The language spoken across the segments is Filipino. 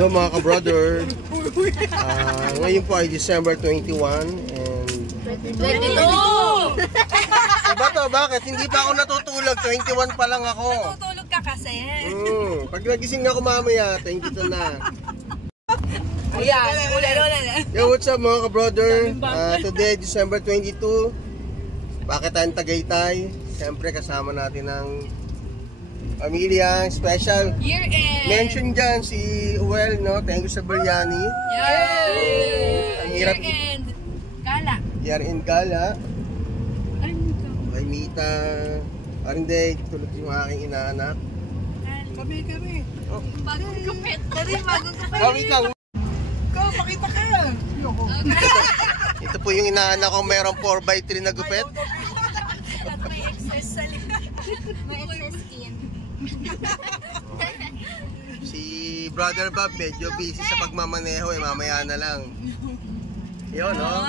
Hello mga ka-brother. Ngayon po ay December 21 and 22! Diba to? Bakit? Hindi pa ako natutulog. 21 pa lang ako. Natutulog ka kasi. Pag nagising ako mamaya, 22 na. Ayan, ulan. Yo, what's up mga ka-brother? Today, December 22. Bakit tayong Tagaytay? Siyempre kasama natin ang pamilya, special. Year end. Mention dyan si Uwel, no? Thank you sa biryani. Yay! Ang hirap. Year end. Gala. Year end gala. Ay, ito. Kay Mita. Parinde, tulog yung aking inaanak. Kami. Oh. Bagong gupit. Bagong gupit. Wait lang. Ikaw, makita ka. Ito po yung inaanak ko, mayroong 4x3 na gupit. At may excess sa may excess skin. Si Brother Bob medyo busy sa pagmamaneho eh, mamaya na lang. Yun, no?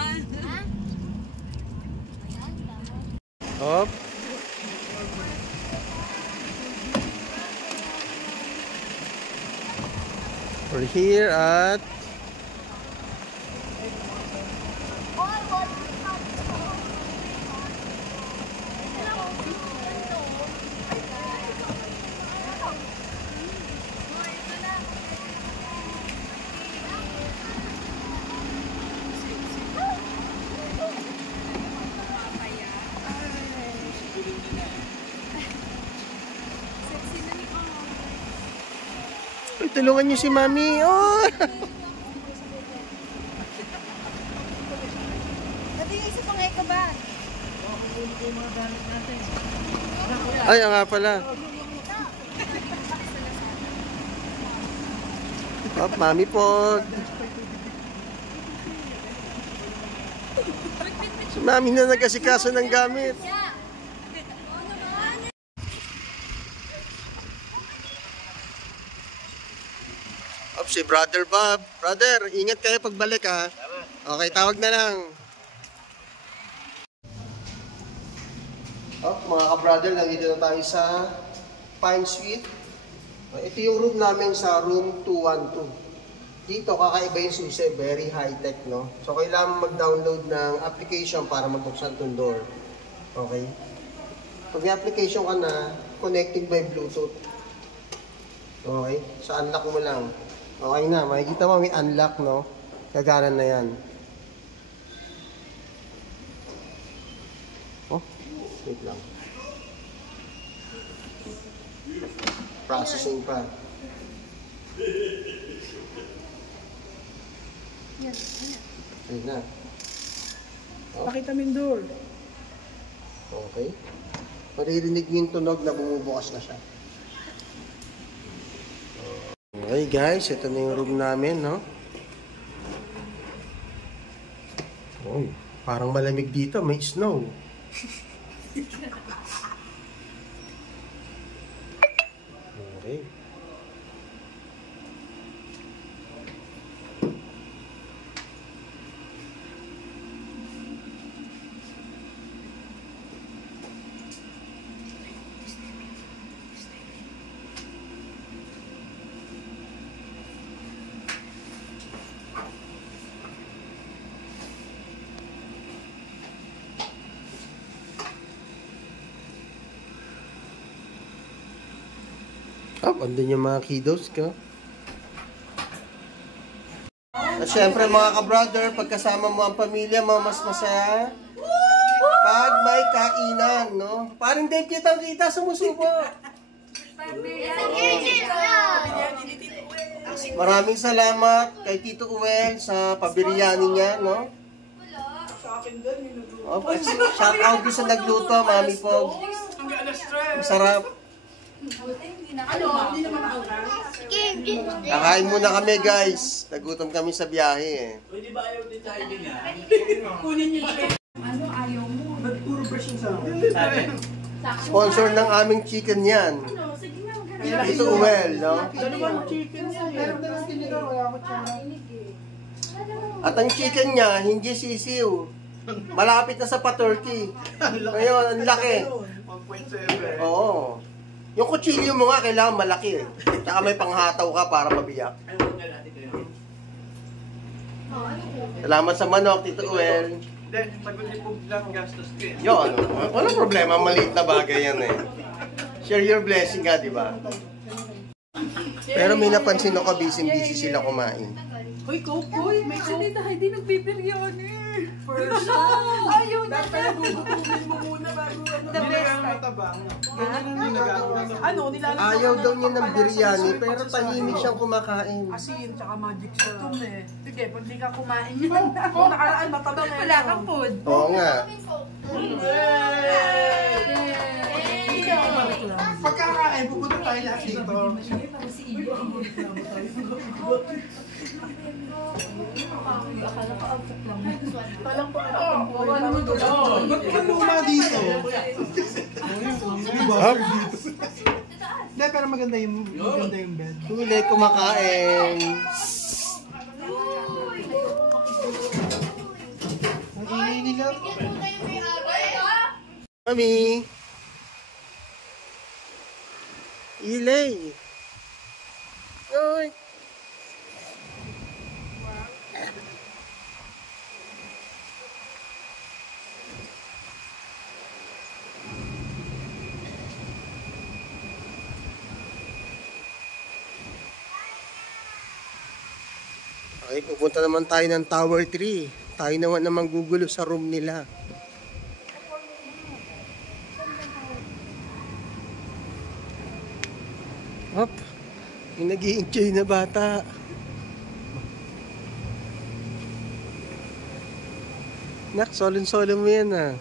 Hop. We're here at tulungan niyo si Mami. Oh! Natingin sa pangay ka ba? Ay, nga pala. Oh, Mami po. Si Mami na nag-asikaso ng gamit. Si Brother Bob. Brother, ingat kayo pagbalik ha. Okay, tawag na lang. Mga ka-brother, nandito na tayo sa Pine Suite. Ito yung room namin sa room 212. Dito, kakaiba yung susi. Very high-tech, no? So, kailangan mag-download ng application para magbuksan itong door. Okay? Pag may application ka na, connecting by Bluetooth. Okay? So, unlock mo lang. Okay na, makikita mo may unlock, no? Gagana na yan. Oh, wait lang. Processing pa. Ayun na. Oh. Pakita mo yung door. Okay. Maririnig yung tunog na bumubukas na siya. Okay guys, ito na yung room namin, no? Oh, parang malamig dito, may snow. Okay. Andun yung mga kiddos ko. At syempre mga ka-brother, pagkasama mo ang pamilya, mas masaya pag may kainan, no? Parang Dave, kitang-kita sumusubo. Maraming salamat kay Tito Uwel sa pabiryani niya, no? Shout out din sa nagluto, Mami Pog. Masarap. Kakain muna kami guys. Nagutom kami sa biyahe eh. Pwede ba ayaw din tayo din ha? Kunin niyo siya. Ano ayaw mo? Puro brushing sa akin. Sponsor ng aming chicken yan. Sige na, Ito Uwel, no? Dalawang chicken yan. Meron na lang din ito. Wala ko siya. At ang chicken niya, hindi sisiw. Malapit na sa pa-turkey. Ngayon, ang laki. 1.7. Oo. Yung kutsilyo mo nga, kailangan malaki eh. Tsaka may panghataw ka para mabiyak. Salamat sa manok, Tito Uel. Hindi, pag-ulipog lang gastos ko eh. Yun, walang problema, maliit na bagay yan eh. Share your blessing ka, di ba? Pero may napansin ako, busy sila kumain. Uy, Kokoy, may Hindi na, hindi nagbibiryani. first. Ayaw niya. Dapat gugutumin mo muna bago ano. The best. Nilagang matabang. Ganyan ang ginagawa. Ano, nilalagyan Ayaw ko daw ng niya ng palasa biryani, sa pero tahimik siyang kumakain. asin, tsaka magic sarap. Sige, pag di ka kumain yan. Kung nakaraan, matabang na Wala kang food. Oo nga. Hindi ka kumareklamo. Pagkakain, pupunta tayo lahat dito. Ba't ka luma dito? Hindi, pero maganda yung bed. Huli, kumakain. Ang ingay nila. Mami. Ilay. Oy. Okay, pupunta naman tayo ng Tower 3. Tayo naman gugulo sa room nila. Hop, yung nag-i-enjoy na bata. Nak, solon-solo mo yan ah.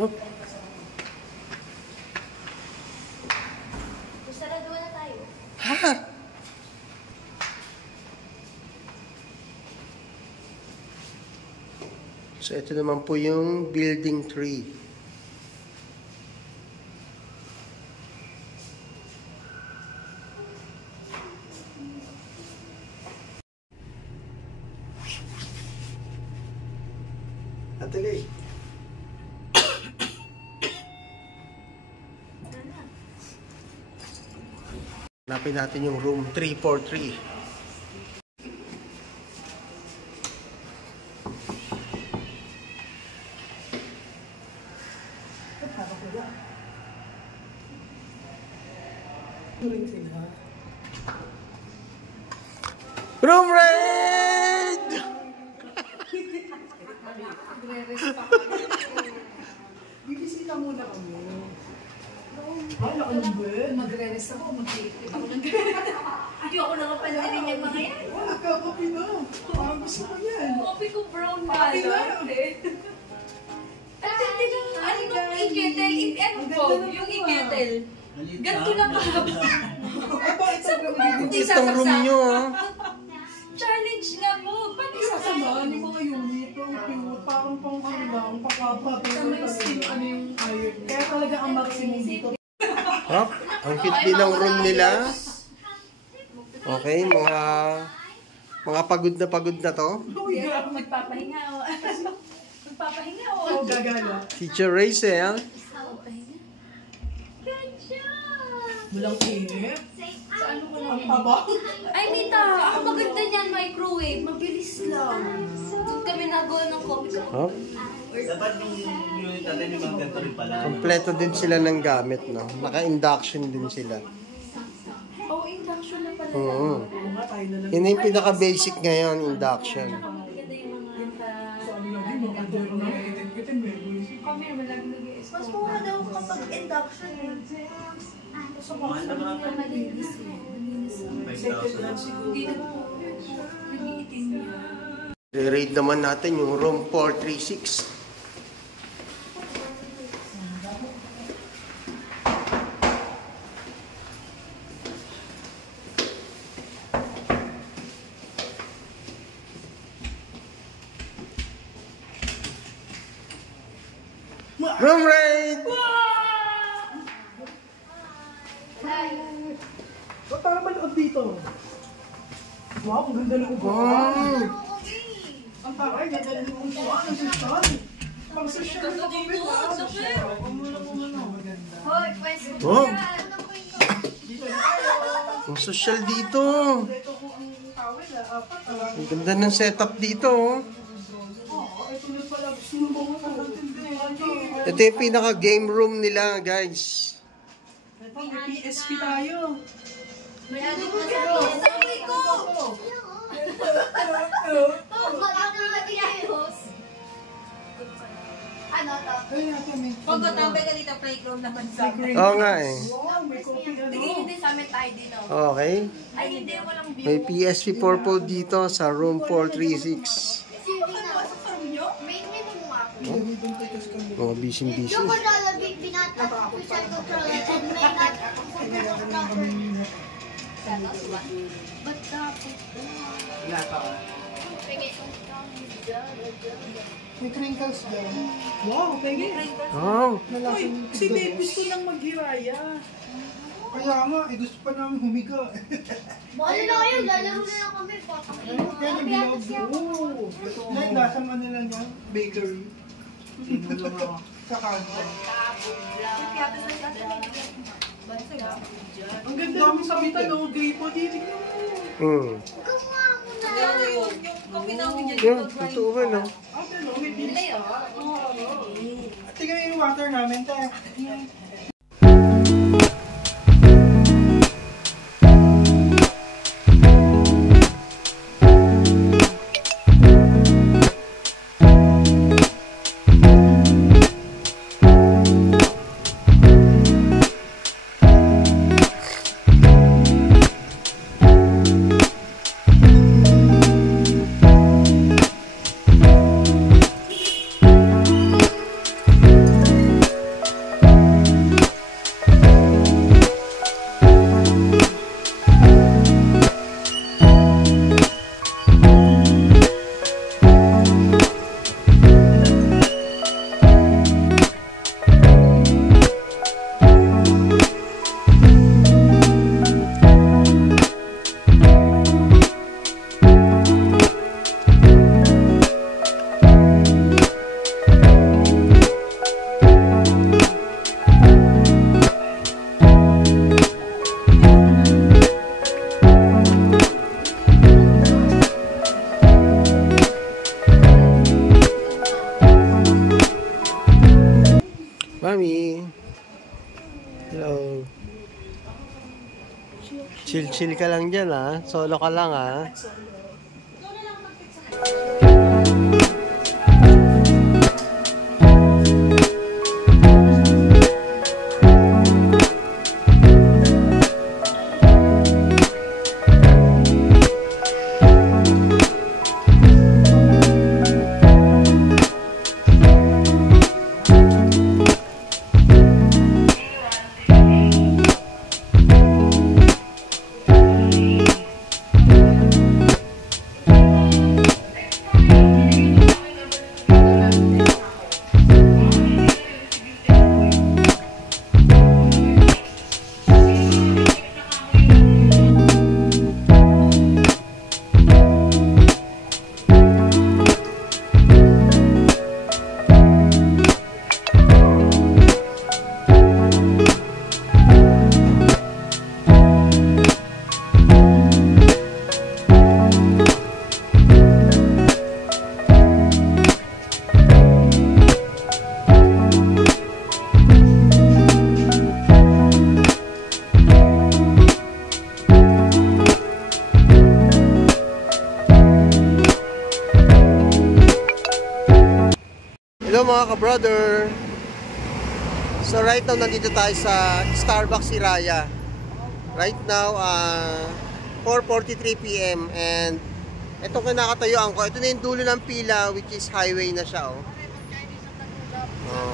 Hop. Saraduan na tayo. Ha? So ito naman po yung building 3. Atali. Hanapin natin yung room 343. Room raid! Bibisita muna kami. Magre-rest ako, mag-take ako ng Hindi ako nakapansin yung mga yan. Wala ka, kapi na. Parang gusto ko yan. Coffee ko brown na Coffee na. At hindi lang, ano nung iketel, ano po, yung iketel. Ganito lang kahaba. Sa pati Itong room nyo ah. Challenge nga po. Pati Sasamahan yung mga unit, ang cute, parang pang ano lang, pakapati. Sa may skin, ano yung iron. Kaya talaga ang maximum dito. Hop, ang cute din ng room nila. Okay, mga pagod na to. magpapahinga o. Magpapahinga o. Oh, gagala. Teacher Rachel. Good job! Walang inip. Sa ano ko Ang taba. Ay, Mita, ang maganda niyan, microwave. Mabilis lang. Doon kami nagawa ng coffee ko. Hop, Dapat yung unit natin yung magkento rin pala. kompleto din sila ng gamit, no? Naka-induction din sila. Oh, induction na pala. Oo. Oo nga, tayo na lang. Yun na yung pinaka-basic ngayon, induction. Maganda yung mga So, ano lagi, mga kandero na itin-itin, meron. kami naman lagi nag-i-espo. Mas mura daw kapag induction eh. Mahal naman ang Malinis eh. Malinis eh. 5,000. Hindi na po. Nag-iitin niya. I-rate naman natin yung room 436. Room raid! Ba't parang manood dito? Wow, ang ganda ng upuan. Wow! Ang taray, ganda ng upuan. Ang social. Pang social na kami. Hoy, pwes. Oh! Ang social dito. Ito po ang tawel, apat. Ang ganda ng setup dito. Oh. Ito na pala. Gusto mo ba mo? Ito yung pinaka game room nila, guys. Ito, may PSP tayo. May ano ko sa sabi ko. Ano to? Ay, ate, may... Pag tambay ka dito, playground naman sa akin. Oo nga eh. Wow, may coffee ano. Tingin hindi sa amin tayo din oh. Okay. Ay, hindi walang view. May PSP Purple dito sa room 436. Siri na. May minimum ako. Mga busy-busy. Yung malalabig binata sa official controller and may not Ba't dapat? Wala pa. May crinkles dyan. Wow, pegi. Oh. Uy, si Dave gusto lang maghiraya. Kaya nga, gusto pa namin humiga. Bali na kayo, lalaro na lang kami. Kaya nabilog. Oo. Ngayon, nasa ano lang yan? Bakery. Sa kanto. Ang ganda mo sa mita, no? Gripo, tignan mo. Gumawa mo na. Ano yun? Yung coffee namin dyan. Yeah, totoo ba no? Ah, pero may bilis pa. Tingnan mo yung water namin, te. Mami. Hello. Chill-chill ka lang dyan ha. Solo ka lang ha. Hello mga ka-brother. So right now nandito tayo sa Starbucks Hiraya. Right now 4:43 PM and itong kinakatayuan ko, ito na yung dulo ng pila which is highway na siya oh.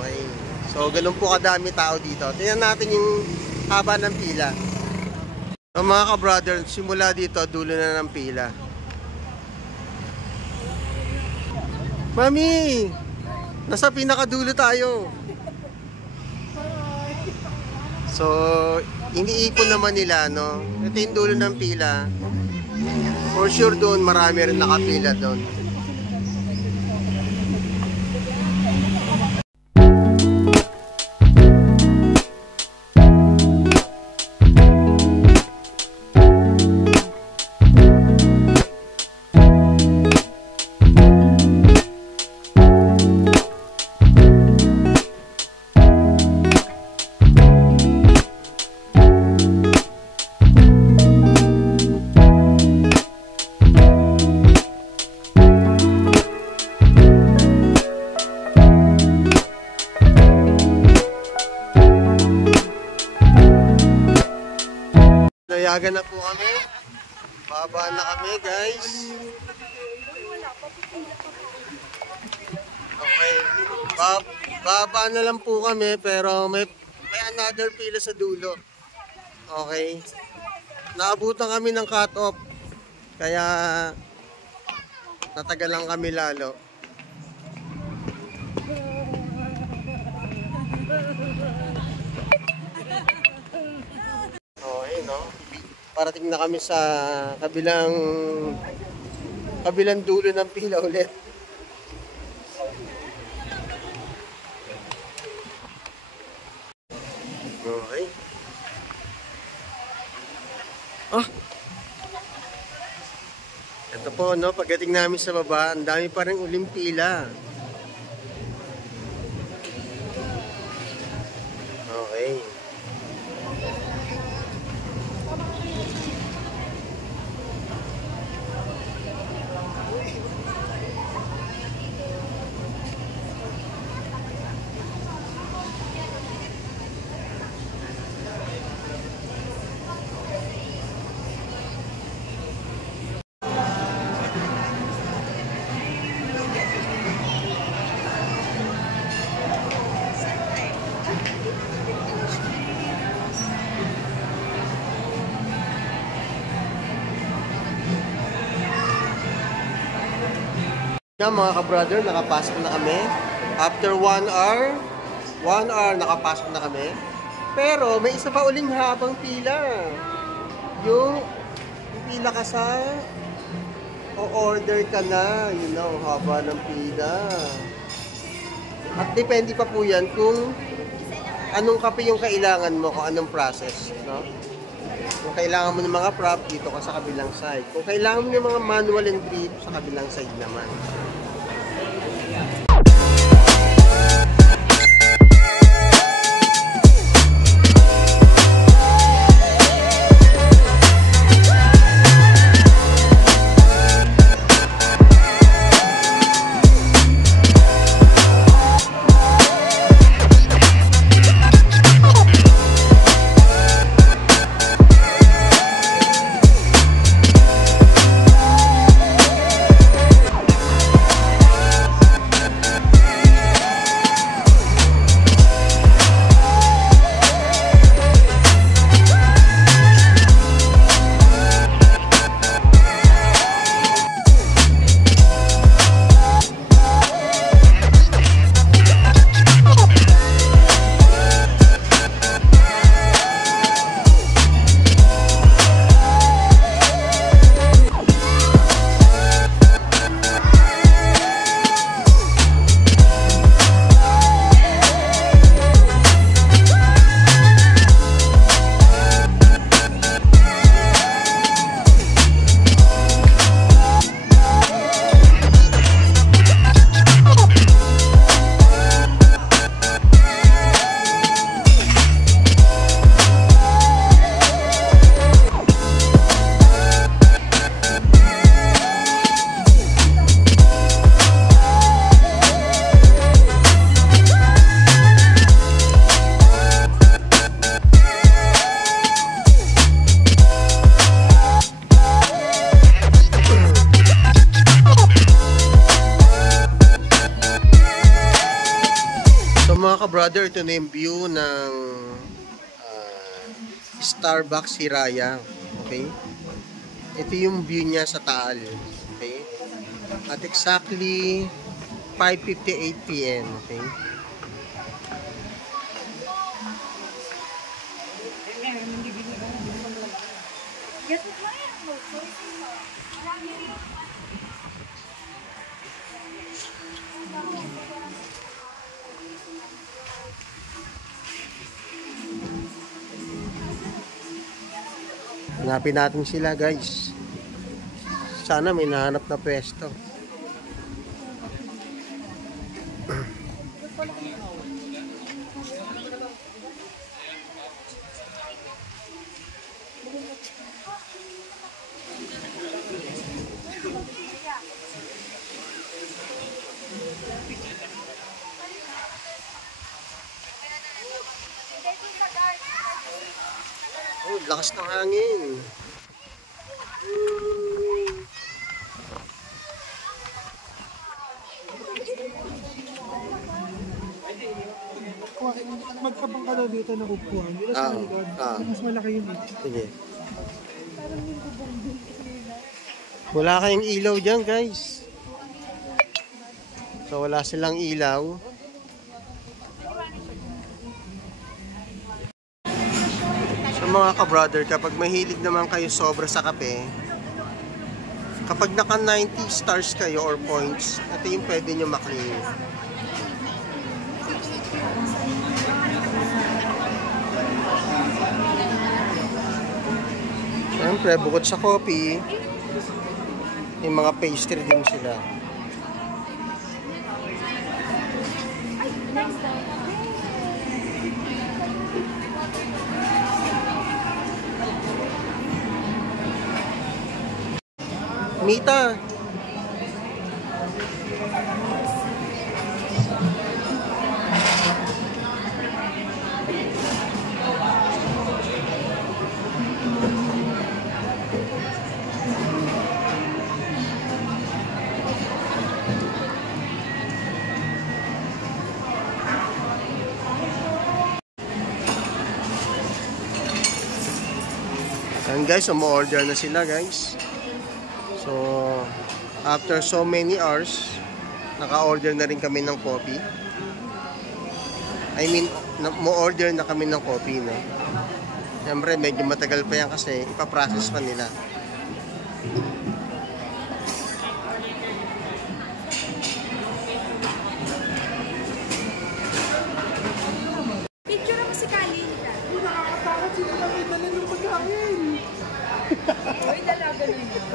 Okay. So ganun po kadami tao dito. Tingnan natin yung haba ng pila. So mga ka-brother, simula dito dulo na ng pila. Mami! Nasa pinakadulo tayo. So, iniipon naman nila, no? Ito yung dulo ng pila. For sure doon, marami rin nakapila doon. Nayagan na po kami. Baba na kami, guys. Okay. Baba na lang po kami, pero may another pila sa dulo. Okay. Naabutan kami ng cut-off. Kaya natagal lang kami lalo. Okay, no? Parating na kami sa kabilang dulo ng pila ulit. Okay. Ito po, no, pagdating namin sa baba, ang dami pa rin uling pila. Okay. Yan mga ka-brother, nakapasok na kami. After 1 hour nakapasok na kami. Pero may isa pa uling habang pila. Yung pila ka sa o-order ka na, you know, haba ng pila. At depende pa po yan kung anong kape yung kailangan mo, kung anong process, no? Kung kailangan mo ng mga prop, dito ka sa kabilang side. Kung kailangan mo ng mga manual and drip, sa kabilang side naman. Brother, ito na yung view ng Starbucks Hiraya. Okay? Ito yung view niya sa Taal. Okay? At exactly 5:58 PM. Okay? Get it mo yan. Hanapin natin sila guys. Sana may nahanap na pwesto. Oh, lakas ng hangin. Magkabang ka daw dito na upuan. Dito sa likod. Mas malaki yun eh. Sige. Wala kayong ilaw dyan guys. So wala silang ilaw. So mga ka-brother, kapag mahilig naman kayo sobra sa kape, kapag naka 90 stars kayo or points, ito yung pwede nyo maklaim. Siyempre, bukod sa coffee, may mga pastry din sila. Mita! And guys, umu-order na sila guys. So, after so many hours, naka-order na rin kami ng coffee. I mean, mo-order na kami ng coffee, no? Siyempre, medyo matagal pa yan kasi ipaprocess pa nila. Picture mo si Kalin. Nakakatakot sila na may dala ng pagkain. Uy, dalaga na yun.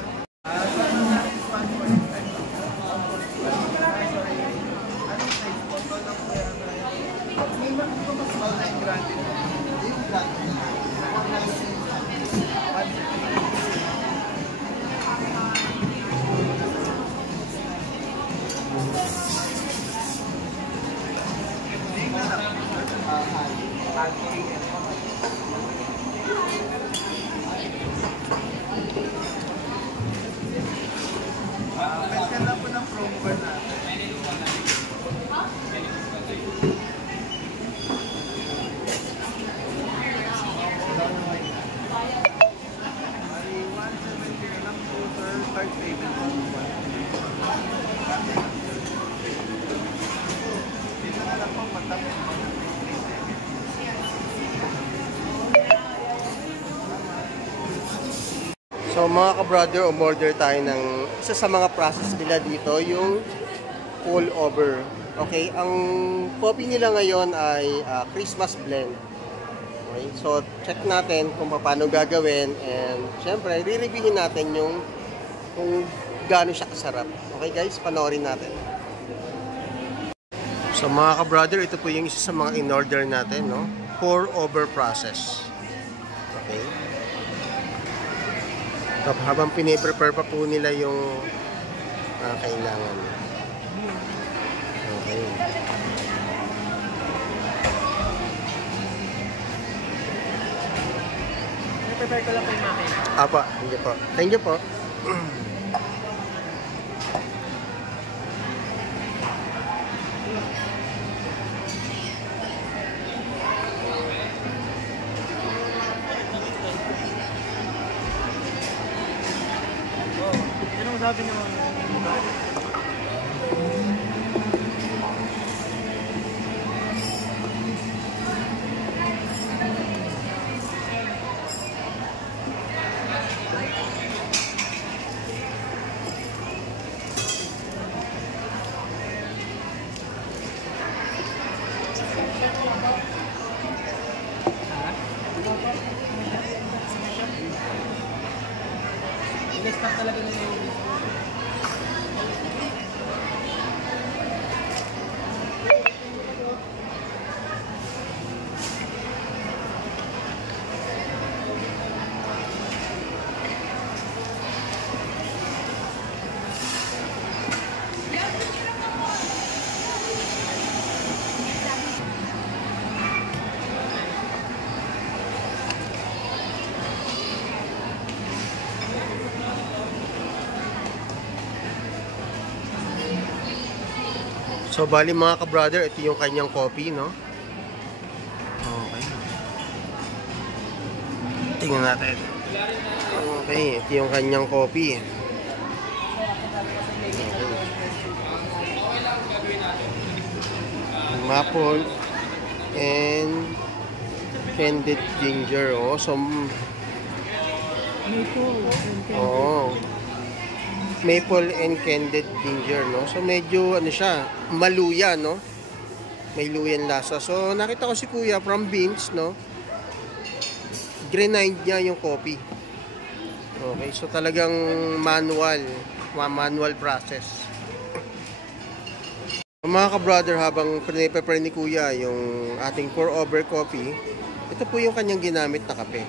Ganda po ng promo card natin. So mga ka-brother, umorder tayo ng isa sa mga process nila dito, yung pull over. Okay, ang coffee nila ngayon ay Christmas blend. Okay, so check natin kung paano gagawin, and syempre re-reviewin natin yung kung gaano siya kasarap. Okay guys, panoorin natin. So mga ka-brother, ito po yung isa sa mga in-order natin, no? Pour over process. Okay. So, habang piniprepare pa po nila yung kailangan. Okay. Prepare ko lang po yung makina. Apa, hindi po. Thank you po. Sabi niyo Nag-start talaga na yung So bali mga ka-brother, ito yung kanyang copy, no? Okay. Tingnan natin. Okay, ito yung kanyang copy. Okay. Maple and candied ginger. Oh, so maple and candied ginger, no? So medyo ano siya, maluya, no? May luyan lasa. So nakita ko si Kuya from beans, no? Grind niya yung coffee. Okay, so talagang manual process. Mga ka-brother, habang prepare ni Kuya yung ating pour over coffee, ito po yung kanyang ginamit na kape.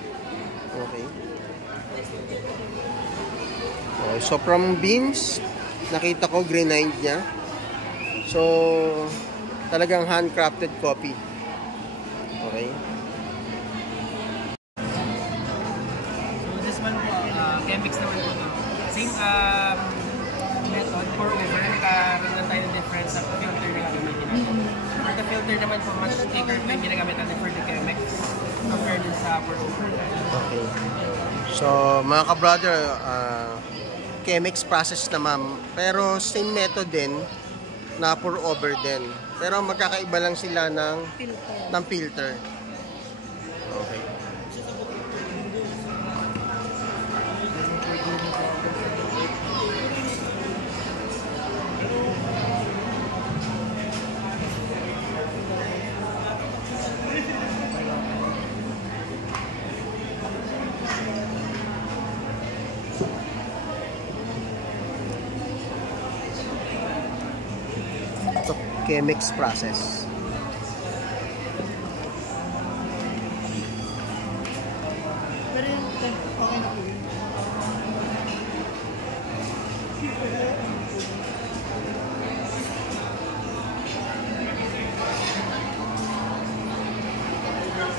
Okay. So from beans, nakita ko grind niya. So talagang handcrafted coffee. Okay. So this one po, Chemex naman po. Same method, pour over. Nagkaroon lang tayo ng difference sa filter na gagamitin natin. For the filter naman po, mas thicker pa yung ginagamit natin for the Chemex compared din sa pour over. Okay. So mga ka-brother, Chemex process na ma'am, pero same method din na pour over din, pero magkakaiba lang sila ng filter. Okay. Chemex process. Pero yung okay na po yun.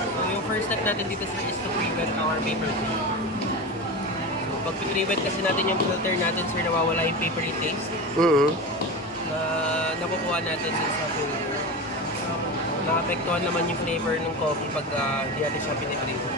So yung first step natin dito sir is to prevent our paper taste. So pag prevent kasi natin yung filter natin sir, nawawala yung papery taste. Na nakukuha natin din sa filter. Naapektuhan naman yung flavor ng coffee pag di natin siya piniprito.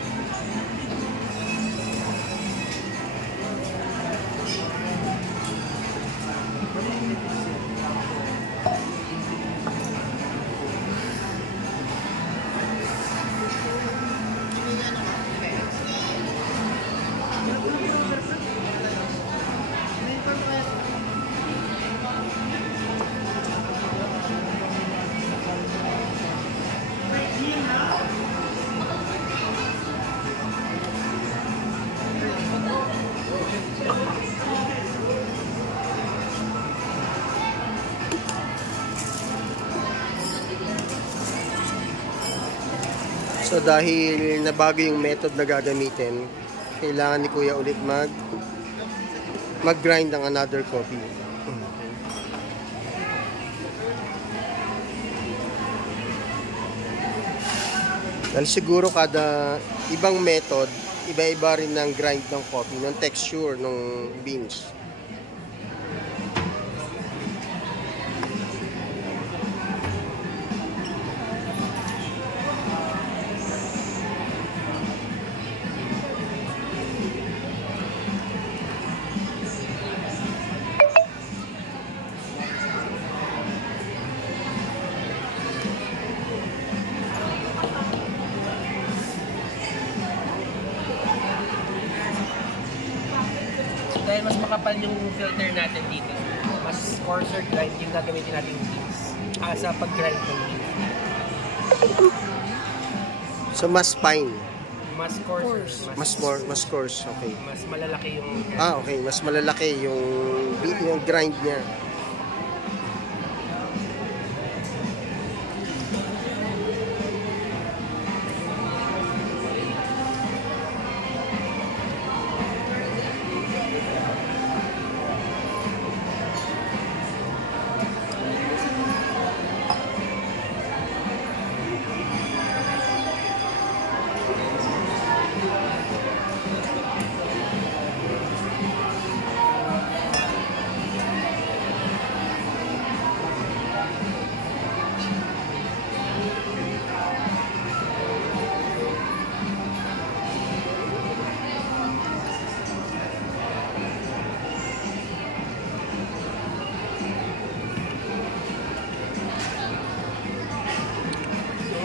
So dahil nabago yung method na gagamitin, kailangan ni Kuya ulit mag-grind ng another coffee. Dahil siguro kada ibang method, iba-iba rin ng grind ng coffee, ng texture ng beans. Dahil mas makapal yung filter natin dito, mas coarser grind yung gagamitin natin yung beans sa pag-grind ng beans. So mas fine. Mas coarse. Mas coarse, okay. Mas malalaki yung... Okay. Mas malalaki yung grind niya.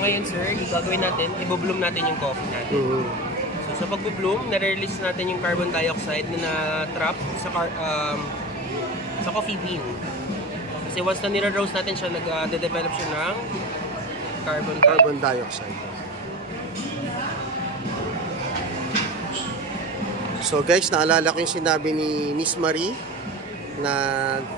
Ngayon sir, gagawin natin, i-bloom natin yung coffee natin. So sa pag-bloom, nare-release natin yung carbon dioxide na na-trap sa coffee bean. Kasi once na nire-roast natin siya, nag-develop siya ng carbon dioxide. So guys, naalala ko yung sinabi ni Miss Marie na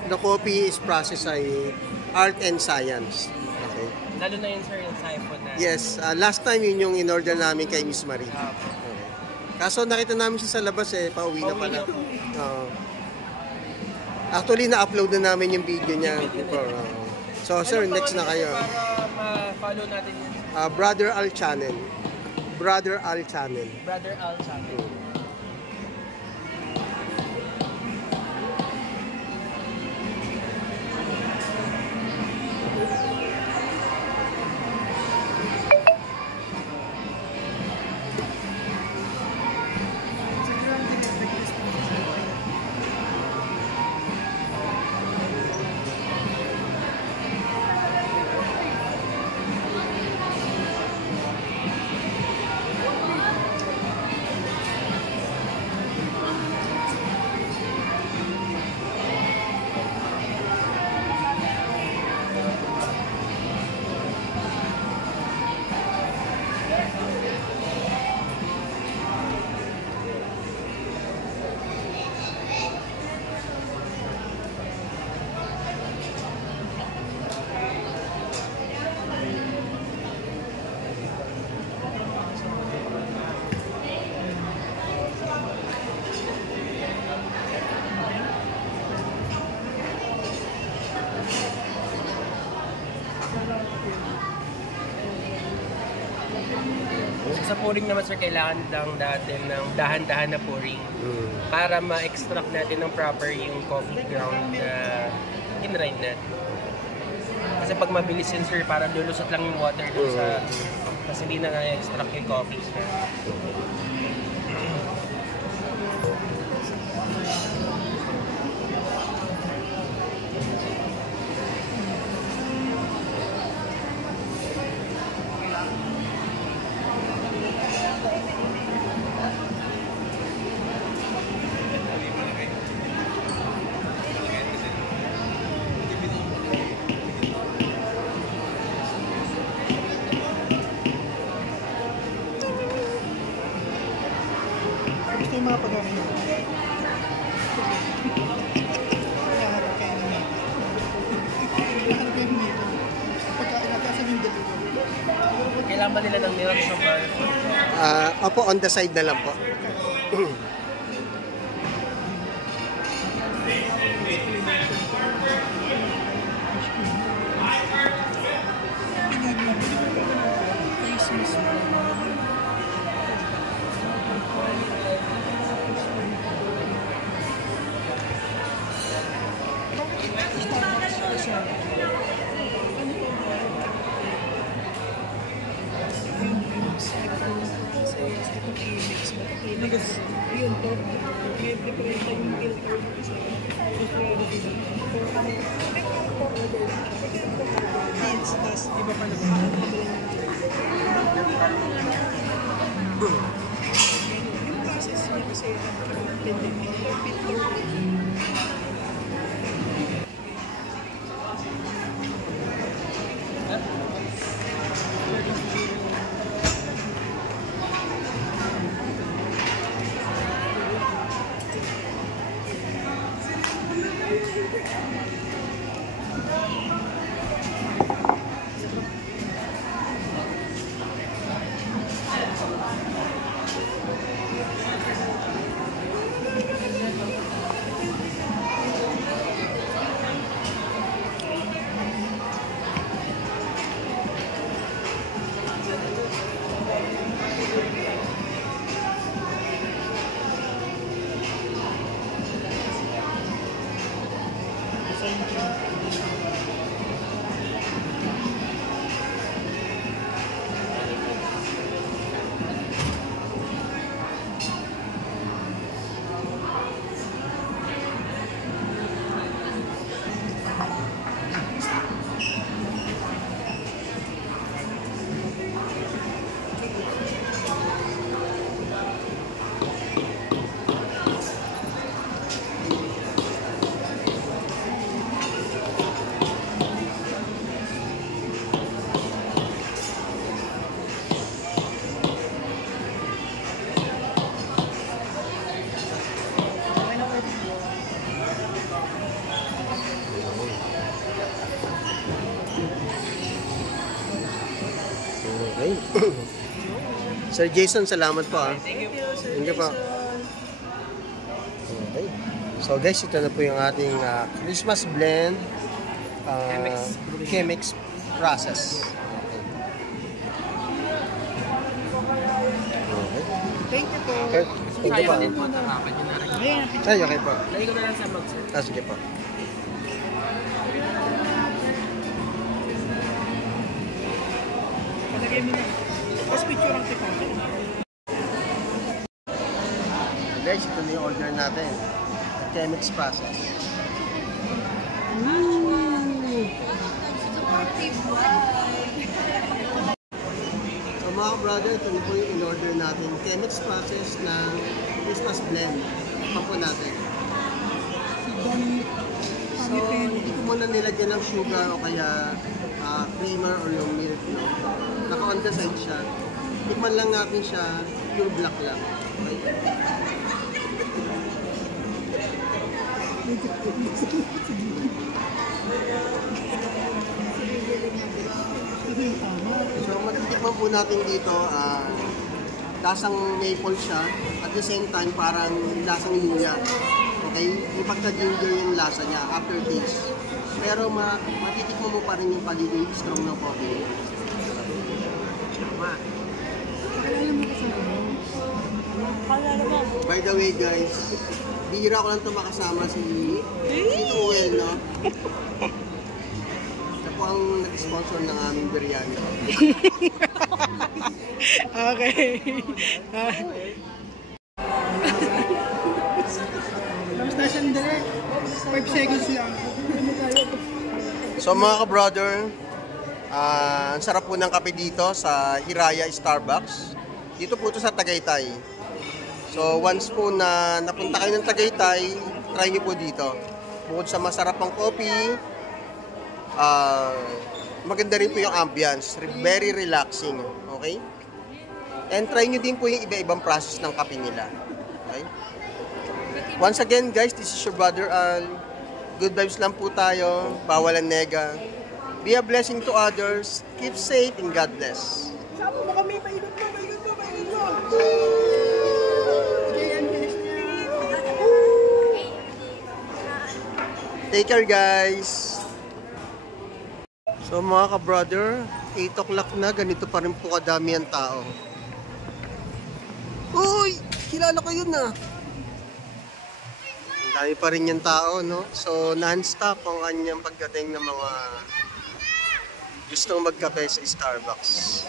the coffee is processed ay art and science. Okay. Lalo na yun sir, yung siphon na. Yes, last time yun yung in-order namin kay Miss Marie. Okay. Kaso nakita namin siya sa labas pauwi na pala. Actually, na-upload na namin yung video niya before. So sir, next na kayo. Para ma-follow natin yun. Brother Al Channel. Brother Al Channel. Sa pouring naman sir, kailangan lang natin ng dahan-dahan na pouring para ma-extract natin ng proper yung coffee ground na in-grind natin. Kasi pag mabilis yun sir, parang lulusot lang yung water dun sa... Kasi hindi na na-extract yung coffee sir. Gusto yung mga pag-amin nyo. Nakaharap kayo ng meeting. Nakaharap kayo ng meeting. Pagkain natin sa yung delivery. Kailangan ba nila ng milk sa bar? Opo, on the side na lang po. Yun po, i-prepare tayo yung filter ng isa. Tapos, iba pa naman. Yung process niya kasi filter. Okay. Sir Jason, salamat po. Thank you po. Thank you po. Okay. So guys, ito na po yung ating Christmas blend Chemex process. Okay. Thank you po. Okay. Thank you po. Sayang din po, tatakan nyo na rin. Ay, okay po. Lagi ko na lang sa mag, sir. Sige po. Palagay mo na. Tapos picture ang tipo. Guys, ito na yung order natin. Chemex process. So mga brother, ito na po yung in-order natin. Chemex process ng Christmas blend. Pa po natin. So, hindi ko muna nilagyan ng sugar o kaya creamer or yung milk. No? Naka-on the side siya. Tikman lang natin siya, pure black lang. Okay? So, matitikman po natin dito, lasang maple siya. At the same time, parang lasang luya. Okay? Yung pagka-ginger yung lasa niya, aftertaste. Pero matitikman mo pa rin yung paligid strong ng coffee. By the way guys, bihira ko lang ito makasama si Tito Well, no? Siya po ang nag-sponsor ng aming biryani. Okay. Tapos tayo sandali. 5 seconds lang. So mga ka-brother, ang sarap po ng kape dito sa Hiraya Starbucks. Dito po ito sa Tagaytay. So once po na napunta kayo ng Tagaytay, try nyo po dito. Bukod sa masarap ang coffee, maganda rin po yung ambience. Very relaxing. Okay? And try nyo din po yung iba-ibang process ng kape nila. Okay? Once again guys, this is your brother Al. Good vibes lang po tayo. Bawal ang nega. Be a blessing to others. Keep safe and God bless. Saan mo kami? Paikot mo, paikot mo, paikot mo. Take care guys. So mga ka-brother, 8 o'clock na, ganito pa rin po kadami ang tao. Uy! Kilala ko yun ah. Ang dami pa rin yung tao, no? So non-stop ang kanyang pagdating ng mga gustong magkape sa Starbucks.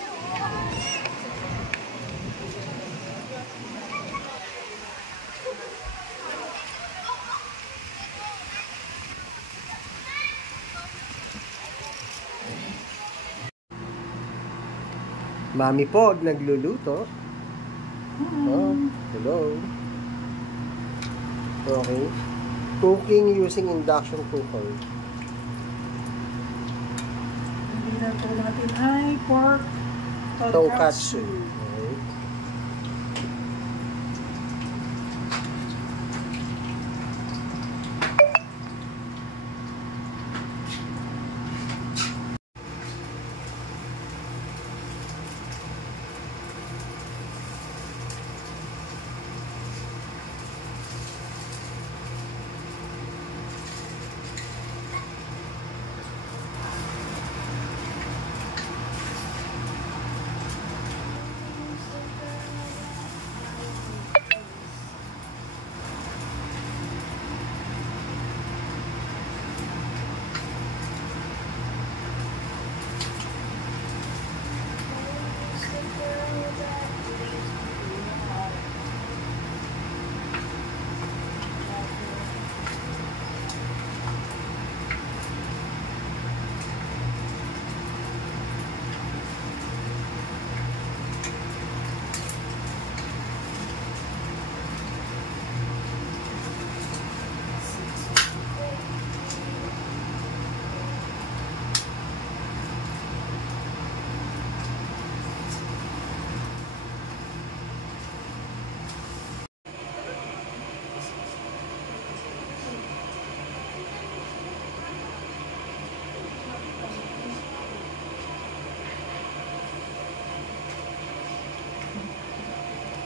Mami Pog nagluluto. Oh, hello. Okay. Cooking using induction cooker. Ang po natin ay pork Tonkatsu. Okay.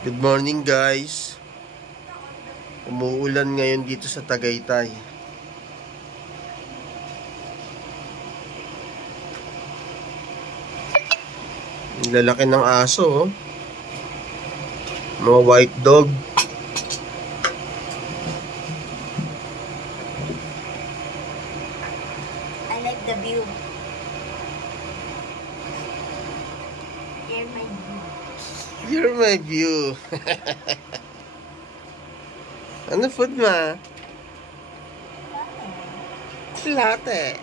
Good morning guys. Umuulan ngayon dito sa Tagaytay. Ang lalaki ng aso, oh. Mga white dog. I like the view. Here's my view. You're my view. Ano food ma? Latte.